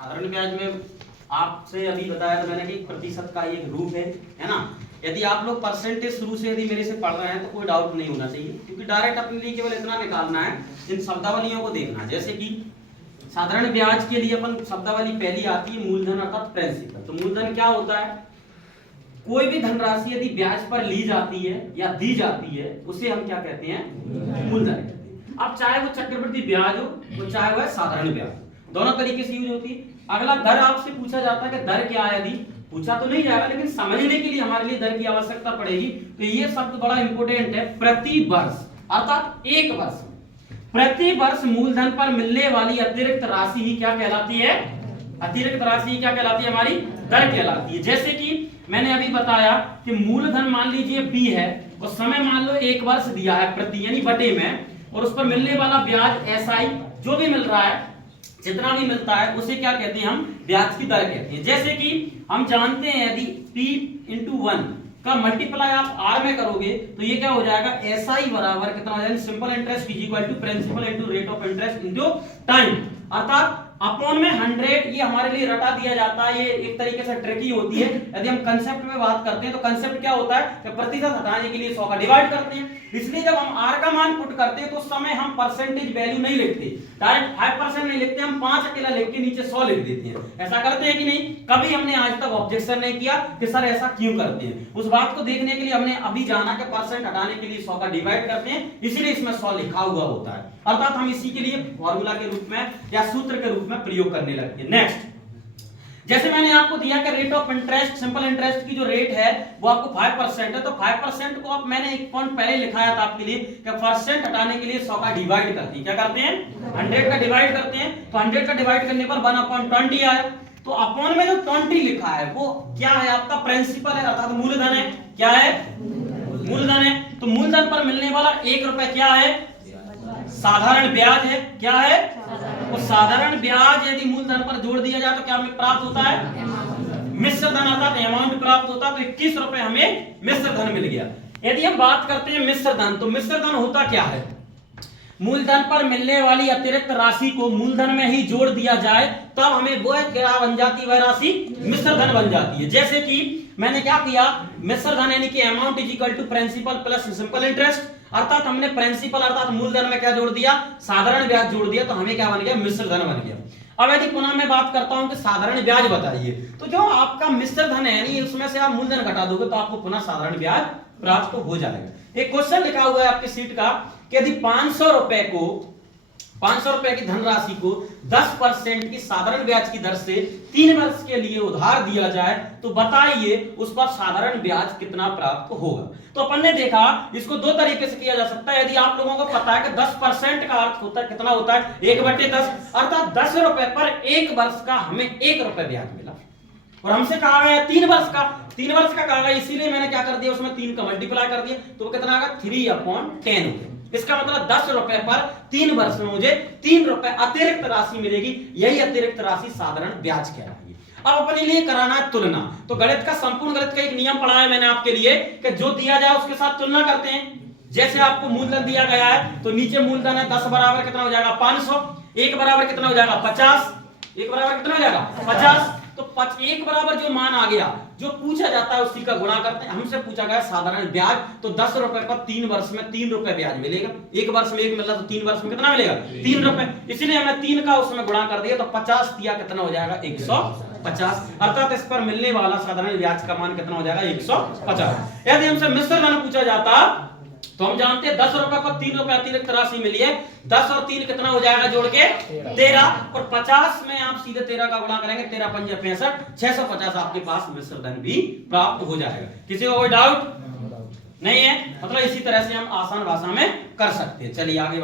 साधारण ब्याज में आपसे अभी बताया था मैंने कि प्रतिशत का एक रूप है ना। यदि आप लोग परसेंटेज शुरू से यदि मेरे से पढ़ रहे हैं तो कोई डाउट नहीं होना चाहिए, क्योंकि डायरेक्ट अपने लिए केवल इतना निकालना है, इन शब्दावलियों को देखना है। जैसे कि साधारण ब्याज के लिए अपन शब्दावली पहली आती है मूलधन अर्थात प्रिंसिपल। तो मूलधन क्या होता है? कोई भी धनराशि यदि ब्याज पर ली जाती है या दी जाती है उसे हम क्या कहते हैं? मूलधन कहते हैं। अब चाहे वो चक्रवृद्धि ब्याज हो तो चाहे वह साधारण ब्याज, दोनों तरीके से यूज होती है। अगला दर आपसे पूछा जाता है कि दर क्या है, यदि पूछा तो नहीं जाएगा लेकिन समझने के लिए हमारे लिए दर की आवश्यकता पड़ेगी। तो ये शब्द बड़ा इंपॉर्टेंट है। प्रति वर्ष अर्थात एक वर्ष, प्रति वर्ष मूलधन पर मिलने वाली अतिरिक्त राशि ही क्या कहलाती है? अतिरिक्त राशि क्या कहलाती है? हमारी दर कहलाती है। जैसे कि मैंने अभी बताया कि मूलधन मान लीजिए B है और समय मान लो एक वर्ष दिया है प्रति यानी बटे में, और उस पर मिलने वाला ब्याज SI जो भी मिल रहा है, जितना भी मिलता है उसे क्या कहते हैं? हम ब्याज की दर कहते हैं। जैसे कि हम जानते हैं यदि P/1 का मल्टीप्लाई आप R में करोगे तो ये क्या हो जाएगा? SI बराबर कितना हो जाएगा? Simple interest is equal to principal into rate of interest into time, अर्थात अपॉन में 100। ये हमारे लिए रटा दिया जाता है, ये एक तरीके से ट्रिकी होती है। यदि हम कंसेप्ट में बात करते हैं तो कंसेप्ट क्या होता है कि प्रतिशत हटाने के लिए 100 का डिवाइड करते हैं। इसलिए जब हम R का मान पुट करते हैं तो उस समय हम परसेंटेज वैल्यू नहीं लिखते, डायरेक्ट 5% नहीं लिखते, हम 5 अकेला लिख के नीचे 100 लिख देते हैं। ऐसा करते हैं कि नहीं? कभी हमने आज तक ऑब्जेक्शन नहीं किया कि सर ऐसा क्यों करते हैं। उस बात को देखने के लिए हमने अभी जाना कि परसेंट हटाने के लिए 100 का डिवाइड करते हैं, इसीलिए इसमें 100 लिखा हुआ होता है, अर्थात हम इसी के लिए फॉर्मूला के रूप में या सूत्र के रूप में प्रयोग करने लगते हैं। नेक्स्ट, जैसे मैंने आपको दिया कि rate of interest, simple interest की जो रेट है वो आपको 5% है, तो 5% को आप मैंने एक पॉइंट पहले लिखाया था आपके लिए कि परसेंट हटाने के लिए 100 का डिवाइड करते हैं। क्या करते हैं? 100 का डिवाइड करते हैं। तो 100 का डिवाइड करने पर 1/20 आया। तो अपॉन में जो 20 लिखा है वो क्या है? आपका प्रिंसिपल है अर्थात मूलधन है। क्या है? मूलधन है। तो मूलधन पर मिलने वाला 1 रुपए क्या है? साधारण ब्याज है। क्या है? वो साधारण ब्याज यदि मूलधन पर जोड़ दिया जाए तो क्या हमें प्राप्त होता है? मिश्र धन अर्थात अमाउंट प्राप्त होता है। तो 21 रुपए हमें मिश्र धन मिल गया। यदि हम बात करते हैं मिश्र धन, तो मिश्र धन होता क्या है? मूलधन पर मिलने वाली अतिरिक्त राशि को मूलधन में ही जोड़ दिया जाए तब हमें वो क्या बन जाती है? वह राशि मिश्र धन बन जाती है। जैसे कि मैंने क्या किया? मिश्र धन यानी कि amount is equal to principal plus simple interest, अर्थात हमने प्रिंसिपल अर्थात मूलधन में क्या जोड़ दिया? साधारण ब्याज जोड़ दिया, तो हमें क्या बन गया? मिश्र धन बन गया। अब यदि पुनः मैं बात करता हूं कि साधारण ब्याज बताइए, तो जो आपका मिश्र धन है यानी उसमें से आप मूलधन घटा दोगे तो आपको पुनः साधारण ब्याज प्राप्त हो जाएगा। एक क्वेश्चन लिखा हुआ है आपकी सीट का कि यदि 500 रुपए की धनराशि को 10% की साधारण ब्याज की दर से 3 वर्ष के लिए उधार दिया जाए तो बताइए उस पर साधारण ब्याज कितना प्राप्त होगा। तो अपन ने देखा इसको दो तरीके से किया जा सकता है। यदि आप लोगों को पता है कि 10% का अर्थ होता है कितना होता है? 1/10, अर्थात 10 रुपए पर 1 वर्ष का हमें 1 रुपए ब्याज मिला, और हमसे कहा गया 3 वर्ष का, 3 वर्ष का कहा गया, इसीलिए मैंने क्या कर दिया? उसमें 3 का मल्टीप्लाई कर दिया, तो वो कितना आ गया? 3/10 हो गया। इसका मतलब 10 रुपए पर 3 वर्ष में मुझे 3 रुपए अतिरिक्त राशि मिलेगी। यही अतिरिक्त राशि साधारण ब्याज कहलाएगी। अब अपने लिए कराना है तुलना। तो गणित का, संपूर्ण गणित का एक नियम पढ़ाया मैंने आपके लिए कि जो दिया जाए उसके साथ तुलना करते हैं। जैसे आपको मूलधन दिया गया है तो नीचे मूलधन है 10 बराबर कितना हो जाएगा? 500। 1 बराबर कितना हो जाएगा? 50। 1 बराबर कितना हो जाएगा? 50। तो 1 बराबर जो मान आ गया, जो पूछा जाता है उसी का गुणा करते हैं। हमसे पूछा गया साधारण ब्याज, तो 10 रुपए पर 3 वर्ष में 3 रुपए ब्याज मिलेगा। 1 वर्ष में 1 मिल रहा तो 3 वर्ष में कितना मिलेगा? 3 रुपए। इसलिए हमने 3 का उसमें गुणा कर दिया, तो 50 दिया, कितना हो जाएगा? 150, अर्थात इस पर मिलने वाला साधारण ब्याज का मान कितना हो जाएगा? 150। यदि हमसे मिश्र धन पूछा जाता तो हम जानते हैं 10 रुपए पर 3 रुपए अतिरिक्त राशि मिली है, 10 और 3 कितना हो जाएगा जोड़ के? 13, और 50 में आप सीधे 13 का गुणा करेंगे, 13 पंजे 65, 650 आपके पास मिश्र धन भी प्राप्त हो जाएगा। किसी को कोई डाउट नहीं है? मतलब इसी तरह से हम आसान भाषा में कर सकते हैं। चलिए आगे